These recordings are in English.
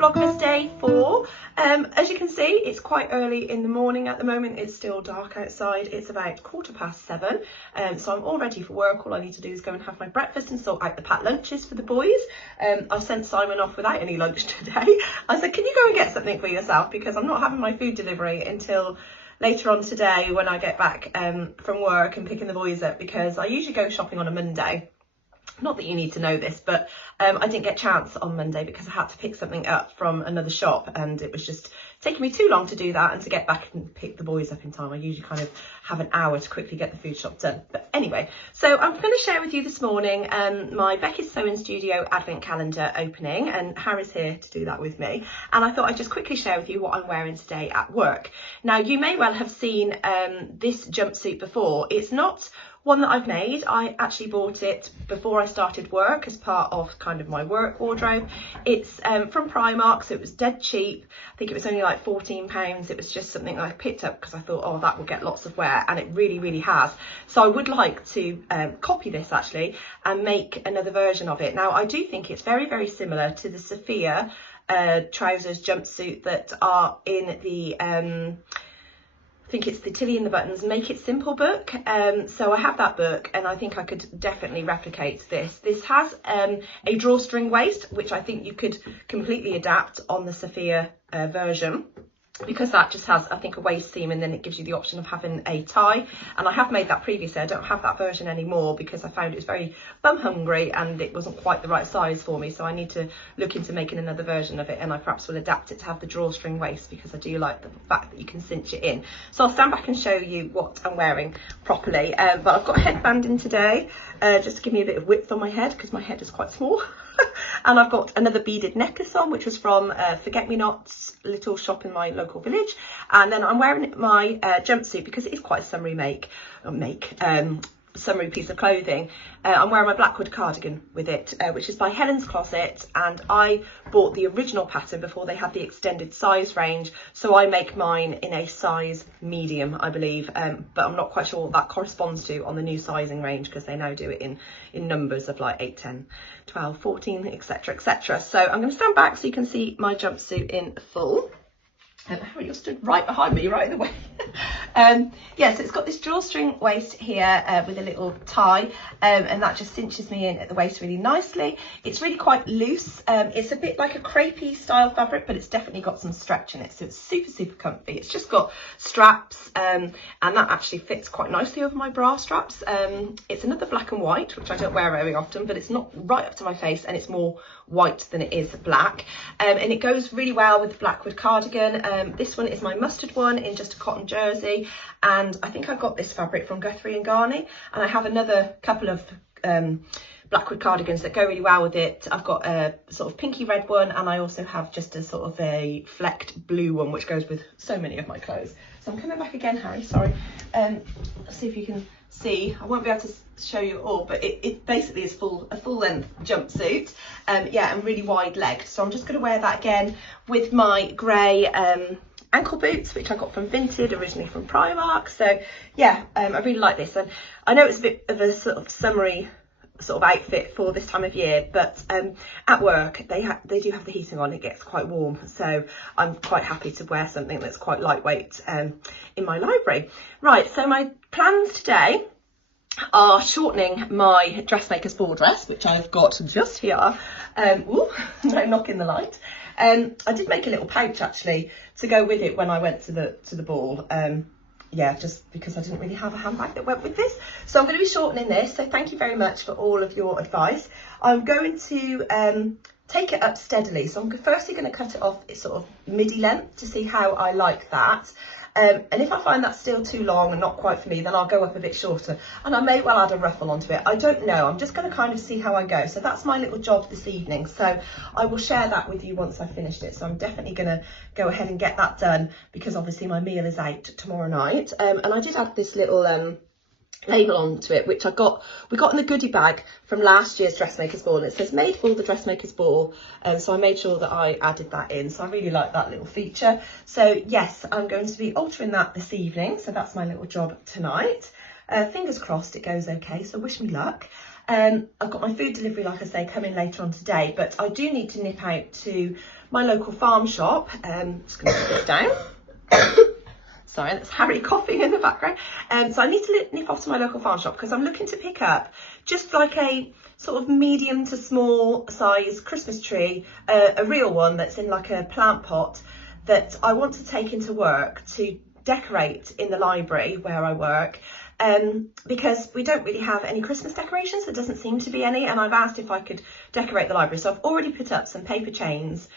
Vlogmas day 4. As you can see, it's quite early in the morning at the moment. It's still dark outside. It's about 7:15, so I'm all ready for work. All I need to do is go and have my breakfast and sort out the packed lunches for the boys. I've sent Simon off without any lunch today. I said, can you go and get something for yourself, because I'm not having my food delivery until later on today when I get back from work and picking the boys up, because I usually go shopping on a Monday. Not that you need to know this, but I didn't get a chance on Monday because I had to pick something up from another shop, and it was just taking me too long to do that and to get back and pick the boys up in time. I usually kind of have an hour to quickly get the food shop done. But anyway, so I'm going to share with you this morning my Becky's Sewing Studio advent calendar opening, and Harry's here to do that with me. And I thought I'd just quickly share with you what I'm wearing today at work. Now, you may well have seen this jumpsuit before. It's not one that I've made. I actually bought it before I started work as part of kind of my work wardrobe. It's from Primark, so it was dead cheap. I think it was only like £14. It was just something that I picked up because I thought, oh, that will get lots of wear, and it really has. So I would like to copy this actually and make another version of it. Now, I do think it's very similar to the Sophia trousers jumpsuit that are in the I think it's the Tilly and the Buttons Make It Simple book. So I have that book, and I think I could definitely replicate this. This has a drawstring waist, which I think you could completely adapt on the Sophia version, because that just has, I think, a waist seam, and then it gives you the option of having a tie. And I have made that previously. I don't have that version anymore because I found it was very bum hungry and it wasn't quite the right size for me. So I need to look into making another version of it, and I perhaps will adapt it to have the drawstring waist, because I do like the fact that you can cinch it in. So I'll stand back and show you what I'm wearing properly. But I've got a headband in today, just to give me a bit of width on my head, because my head is quite small. And I've got another beaded necklace on, which was from Forget Me Not's little shop in my local village. And then I'm wearing my jumpsuit because it is quite a summery summery piece of clothing. I'm wearing my Blackwood cardigan with it, which is by Helen's Closet, and I bought the original pattern before they had the extended size range, so I make mine in a size medium, I believe, but I'm not quite sure what that corresponds to on the new sizing range, because they now do it in numbers of like 8, 10, 12, 14, etc. So I'm going to stand back so you can see my jumpsuit in full. Harry, you're stood right behind me, right in the way. Yeah, so it's got this drawstring waist here with a little tie, and that just cinches me in at the waist really nicely. It's really quite loose. It's a bit like a crepey style fabric, but it's definitely got some stretch in it, so it's super comfy. It's just got straps, and that actually fits quite nicely over my bra straps. It's another black and white, which I don't wear very often, but it's not right up to my face, and it's more white than it is black, and it goes really well with the Blackwood cardigan. This one is my mustard one in just a cotton jersey, and I think I got this fabric from Guthrie and Garney, and I have another couple of Blackwood cardigans that go really well with it. I've got a sort of pinky red one, and I also have just a sort of a flecked blue one, which goes with so many of my clothes. So I'm coming back again, Harry, sorry. Let's see if you can see. I won't be able to show you all, but it basically is a full length jumpsuit, yeah, and really wide legged. So I'm just going to wear that again with my grey ankle boots, which I got from Vinted, originally from Primark. So yeah, I really like this, and I know it's a bit of a sort of summery sort of outfit for this time of year, but at work they do have the heating on. It gets quite warm, so I'm quite happy to wear something that's quite lightweight in my library. Right, so my plans today are shortening my dressmaker's ball dress, which I've got just here. Ooh, no knock in the light. I did make a little pouch actually to go with it when I went to the ball. Yeah, just because I didn't really have a handbag that went with this. So I'm going to be shortening this. So thank you very much for all of your advice. I'm going to take it up steadily. So I'm firstly going to cut it off sort of midi length to see how I like that. And if I find that's still too long and not quite for me, then I'll go up a bit shorter, and I may well add a ruffle onto it. I don't know. I'm just going to kind of see how I go. So that's my little job this evening. So I will share that with you once I've finished it. So I'm definitely going to go ahead and get that done, because obviously my meal is out tomorrow night. And I did add this little label onto it, which we got in the goodie bag from last year's dressmaker's ball, and it says made for the dressmaker's ball, and so I made sure that I added that in. So I really like that little feature. So yes, I'm going to be altering that this evening, so that's my little job tonight. Fingers crossed it goes okay, so wish me luck. I've got my food delivery, like I say, coming later on today, but I do need to nip out to my local farm shop. Just going to put this down. Sorry, that's Harry coughing in the background. So I need to nip off to my local farm shop because I'm looking to pick up just like a sort of medium to small size Christmas tree, a real one that's in like a plant pot that I want to take into work to decorate in the library where I work. Because we don't really have any Christmas decorations, there doesn't seem to be any, and I've asked if I could decorate the library. So I've already put up some paper chains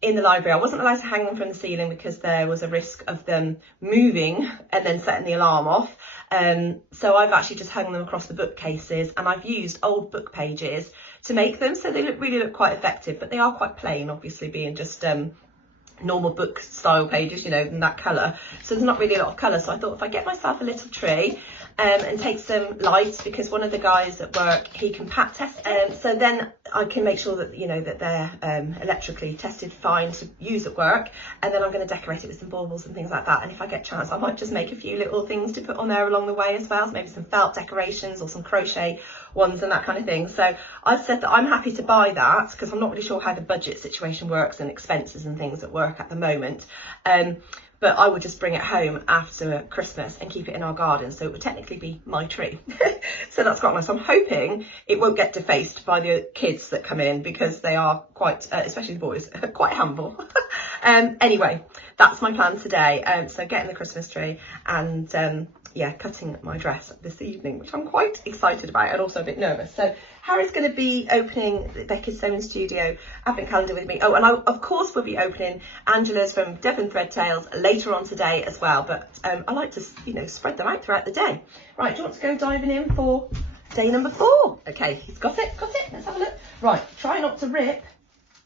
in the library. I wasn't allowed to hang them from the ceiling because there was a risk of them moving and then setting the alarm off. So I've actually just hung them across the bookcases, and I've used old book pages to make them, so they really look quite effective, but they are quite plain, obviously being just normal book style pages, you know, in that colour. So there's not really a lot of colour. So I thought if I get myself a little tree and take some lights, because one of the guys at work, he can pat test, so then I can make sure that, you know, that they're electrically tested fine to use at work, and then I'm going to decorate it with some baubles and things like that. And if I get a chance, I might just make a few little things to put on there along the way as well, so maybe some felt decorations or some crochet ones and that kind of thing. So I've said that I'm happy to buy that because I'm not really sure how the budget situation works and expenses and things at work at the moment. But I would just bring it home after Christmas and keep it in our garden, so it would technically be my tree. So that's quite nice. I'm hoping it won't get defaced by the kids that come in, because they are quite, especially the boys, quite humble. Anyway, that's my plan today. So getting the Christmas tree and yeah, cutting my dress this evening, which I'm quite excited about and also a bit nervous. So Harry's going to be opening Becky's Sewing Studio advent calendar with me. Oh, and I of course will be opening Angela's from Devon Thread Tales later on today as well. But I like to, you know, spread them out throughout the day. Right, do you want to go diving in for day number 4? Okay, he's got it. Let's have a look. Right, try not to rip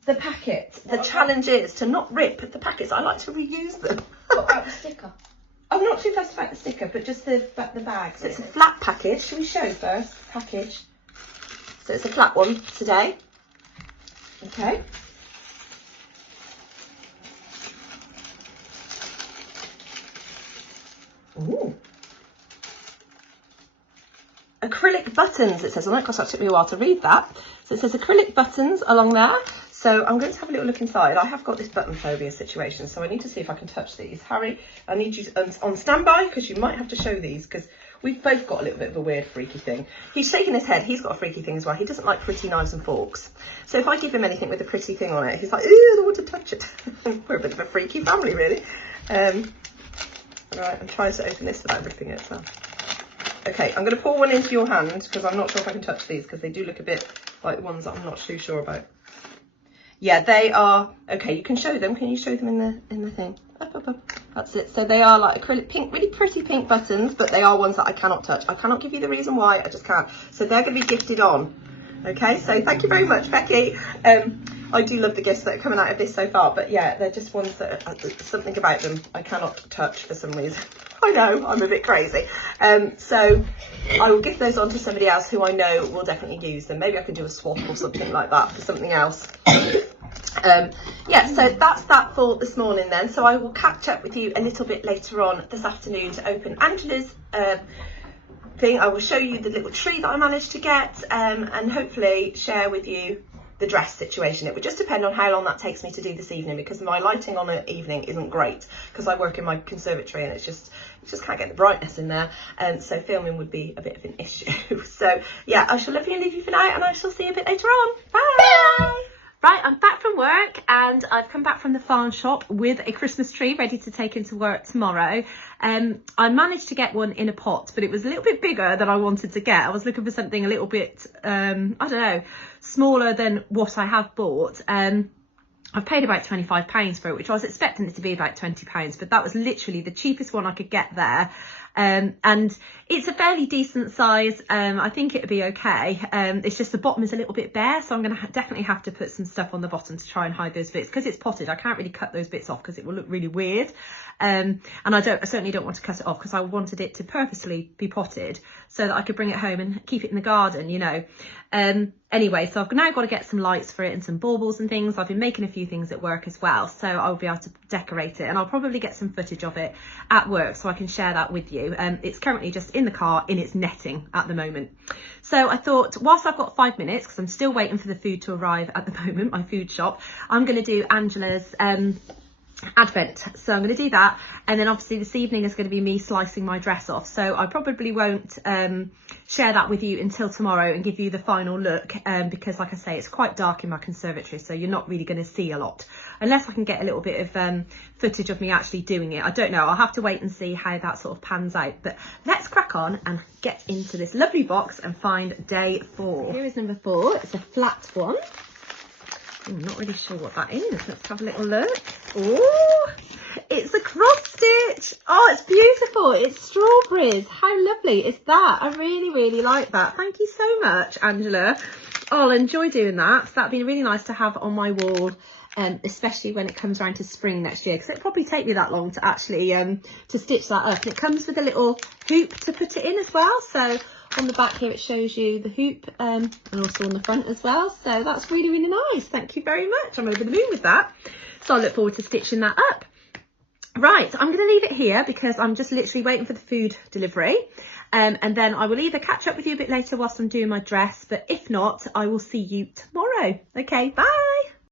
the packet. The challenge is to not rip the packets. I like to reuse them. What about the sticker? I'm not too fussed about the sticker, but just the bag. So it's a flat package. Shall we show first the package? So it's a flat one today. Okay. Ooh. Acrylic buttons, it says on it. Gosh, that took me a while to read that. So it says acrylic buttons along there. So I'm going to have a little look inside. I have got this button phobia situation, so I need to see if I can touch these. Harry, I need you on standby, because you might have to show these, because we've both got a little bit of a weird freaky thing. He's shaking his head. He's got a freaky thing as well. He doesn't like pretty knives and forks. So if I give him anything with a pretty thing on it, he's like, ew, I don't want to touch it. We're a bit of a freaky family, really. Right, I'm trying to open this without ripping it as well. Okay, I'm going to pour one into your hand, because I'm not sure if I can touch these, because they do look a bit like the ones that I'm not too sure about. Yeah, they are, okay, you can show them. Can you show them in the thing? Up. That's it. So they are like acrylic pink, really pretty pink buttons, but they are ones that I cannot touch. I cannot give you the reason why, I just can't. So they're going to be gifted on. Okay, so thank you very much, Becky. I do love the gifts that are coming out of this so far, but yeah, they're just ones that are, something about them I cannot touch for some reason. I know, I'm a bit crazy. So I will give those on to somebody else who I know will definitely use them. Maybe I can do a swap or something like that for something else. Yeah, so that's that for this morning then. So I will catch up with you a little bit later on this afternoon to open Angela's thing. I will show you the little tree that I managed to get, and hopefully share with you the dress situation. It would just depend on how long that takes me to do this evening, because my lighting on an evening isn't great, because I work in my conservatory and it's just can't get the brightness in there, and so filming would be a bit of an issue. So yeah, I shall love you and leave you for now, and I shall see you a bit later on. Bye. Right, I'm back from work, and I've come back from the farm shop with a Christmas tree ready to take into work tomorrow. I managed to get one in a pot, but it was a little bit bigger than I wanted to get. I was looking for something a little bit, I don't know, smaller than what I have bought. I've paid about £25 for it, which I was expecting it to be about £20, but that was literally the cheapest one I could get there. And it's a fairly decent size. I think it'll be okay. It's just the bottom is a little bit bare, so I'm going to definitely have to put some stuff on the bottom to try and hide those bits, because it's potted. I can't really cut those bits off because it will look really weird. And I certainly don't want to cut it off, because I wanted it to purposely be potted so that I could bring it home and keep it in the garden, you know. Anyway, so I've now got to get some lights for it and some baubles and things. I've been making a few things at work as well, so I'll be able to decorate it, and I'll probably get some footage of it at work so I can share that with you. It's currently just in the car in its netting at the moment. So I thought, whilst I've got 5 minutes, because I'm still waiting for the food to arrive at the moment, my food shop, I'm going to do Angela's Advent. So I'm going to do that, and then obviously this evening is going to be me slicing my dress off, so I probably won't share that with you until tomorrow and give you the final look, because like I say, it's quite dark in my conservatory, so you're not really going to see a lot unless I can get a little bit of footage of me actually doing it. I don't know, I'll have to wait and see how that sort of pans out, but let's crack on and get into this lovely box and find day 4. Here is number 4. It's a flat one. I'm not really sure what that is. Let's have a little look. Oh, it's a cross stitch. Oh, it's beautiful. It's strawberries. How lovely is that? I really like that. Thank you so much, Angela. Oh, I'll enjoy doing that. So that'd be really nice to have on my wall, especially when it comes around to spring next year, because it'll probably take me that long to actually to stitch that up. And it comes with a little hoop to put it in as well. So on the back here it shows you the hoop, and also on the front as well, so that's really nice. Thank you very much. I'm over the moon with that, so I look forward to stitching that up. Right, I'm going to leave it here because I'm just literally waiting for the food delivery, and then I will either catch up with you a bit later whilst I'm doing my dress, but if not, I will see you tomorrow. Okay, bye.